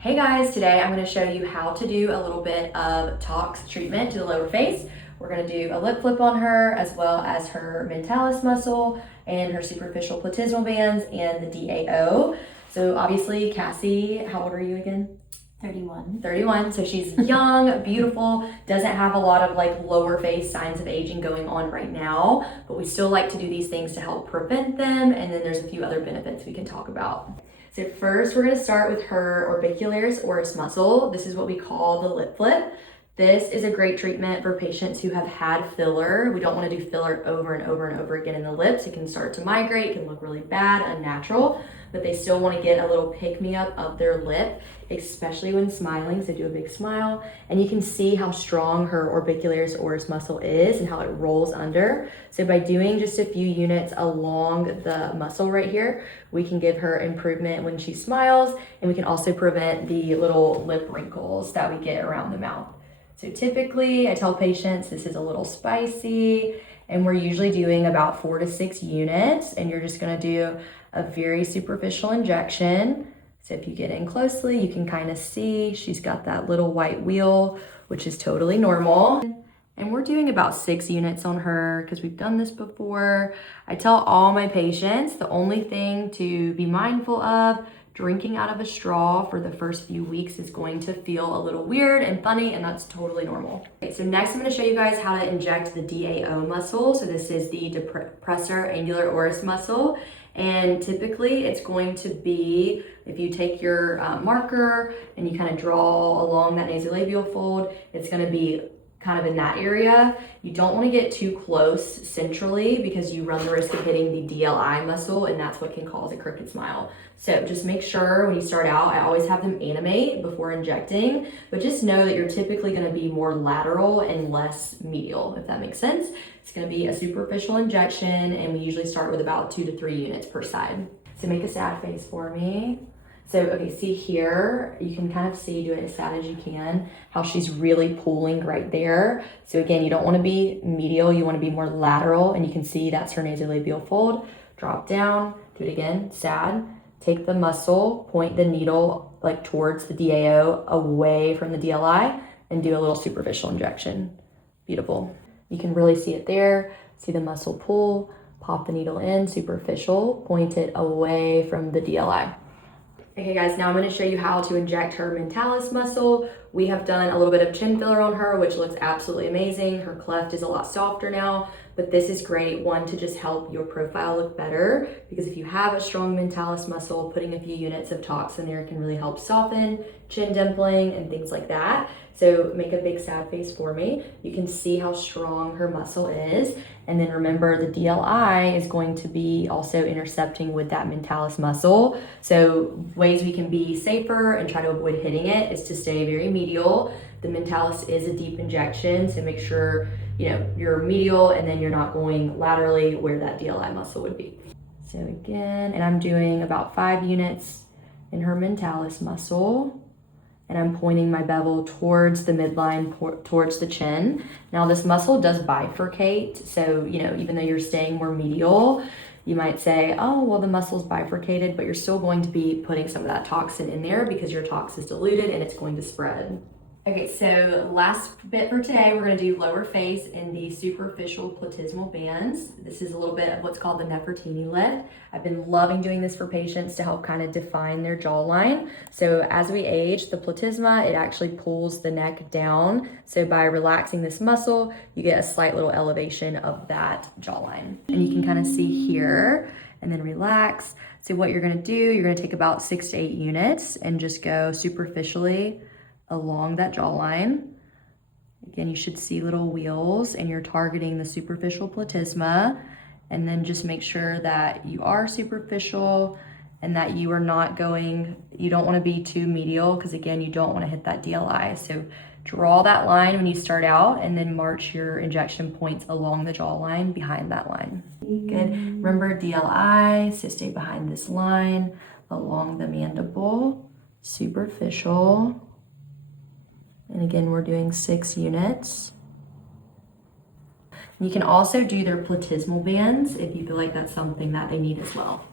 Hey guys, today I'm going to show you how to do a little bit of tox treatment to the lower face. We're going to do a lip flip on her as well as her Mentalis muscle and her superficial platysmal bands and the DAO. So obviously Cassie, how old are you again? 31. 31, so she's young, beautiful, doesn't have a lot of like lower face signs of aging going on right now, but we still like to do these things to help prevent them, and then there's a few other benefits we can talk about. So first we're going to start with her orbicularis oris muscle. This is what we call the lip flip. This is a great treatment for patients who have had filler. We don't want to do filler over and over and over again in the lips. It can start to migrate, it can look really bad, unnatural, but they still want to get a little pick-me-up of their lip, especially when smiling. So do a big smile, and you can see how strong her orbicularis oris muscle is and how it rolls under. So by doing just a few units along the muscle right here, we can give her improvement when she smiles, and we can also prevent the little lip wrinkles that we get around the mouth. So typically I tell patients this is a little spicy, and we're usually doing about 4 to 6 units, and you're just gonna do a very superficial injection. So if you get in closely, you can kind of see she's got that little white wheal, which is totally normal. And we're doing about 6 units on her because we've done this before. I tell all my patients the only thing to be mindful of, drinking out of a straw for the first few weeks is going to feel a little weird and funny, and that's totally normal. Okay, so next I'm going to show you guys how to inject the DAO muscle. So this is the depressor angular oris muscle, and typically it's going to be, if you take your marker and you kind of draw along that nasolabial fold, it's going to be kind of in that area. You don't want to get too close centrally because you run the risk of hitting the DLI muscle, and that's what can cause a crooked smile. So just make sure when you start out, I always have them animate before injecting, but just know that you're typically going to be more lateral and less medial, if that makes sense. It's going to be a superficial injection, and we usually start with about 2 to 3 units per side. So make a sad face for me. So, okay, see here, you can kind of see, do it as sad as you can, how she's really pulling right there. So again, you don't want to be medial, you want to be more lateral, and you can see that's her nasolabial fold. Drop down, do it again, sad. Take the muscle, point the needle like towards the DAO, away from the DLI, and do a little superficial injection. Beautiful. You can really see it there, see the muscle pull, pop the needle in, superficial, point it away from the DLI. Okay guys, now I'm going to show you how to inject her Mentalis muscle. We have done a little bit of chin filler on her, which looks absolutely amazing. Her cleft is a lot softer now, but this is great, one, to just help your profile look better, because if you have a strong Mentalis muscle, putting a few units of tox in there can really help soften chin dimpling and things like that. So make a big sad face for me. You can see how strong her muscle is. And then remember, the DLI is going to be also intercepting with that Mentalis muscle. So ways we can be safer and try to avoid hitting it is to stay very medial. The Mentalis is a deep injection, so make sure you're medial and then you're not going laterally where that DLI muscle would be. So again, and I'm doing about 5 units in her Mentalis muscle. And I'm pointing my bevel towards the midline, towards the chin. Now this muscle does bifurcate, so even though you're staying more medial, you might say, oh, well, the muscle's bifurcated, but you're still going to be putting some of that toxin in there because your tox is diluted and it's going to spread. Okay, so last bit for today, we're going to do lower face in the superficial platysmal bands. This is a little bit of what's called the Nefertiti lift. I've been loving doing this for patients to help kind of define their jawline. So as we age, the platysma, it actually pulls the neck down. So by relaxing this muscle, you get a slight little elevation of that jawline. And you can kind of see here, and then relax. So what you're going to do, you're going to take about 6 to 8 units and just go superficially along that jawline. Again, you should see little wheels, and you're targeting the superficial platysma, and then just make sure that you are superficial and that you are not you don't want to be too medial, because again, you don't want to hit that DLI. So draw that line when you start out, and then march your injection points along the jawline behind that line. Good. Remember DLI, so stay behind this line along the mandible, superficial. And again, we're doing 6 units. You can also do their platysmal bands if you feel like that's something that they need as well.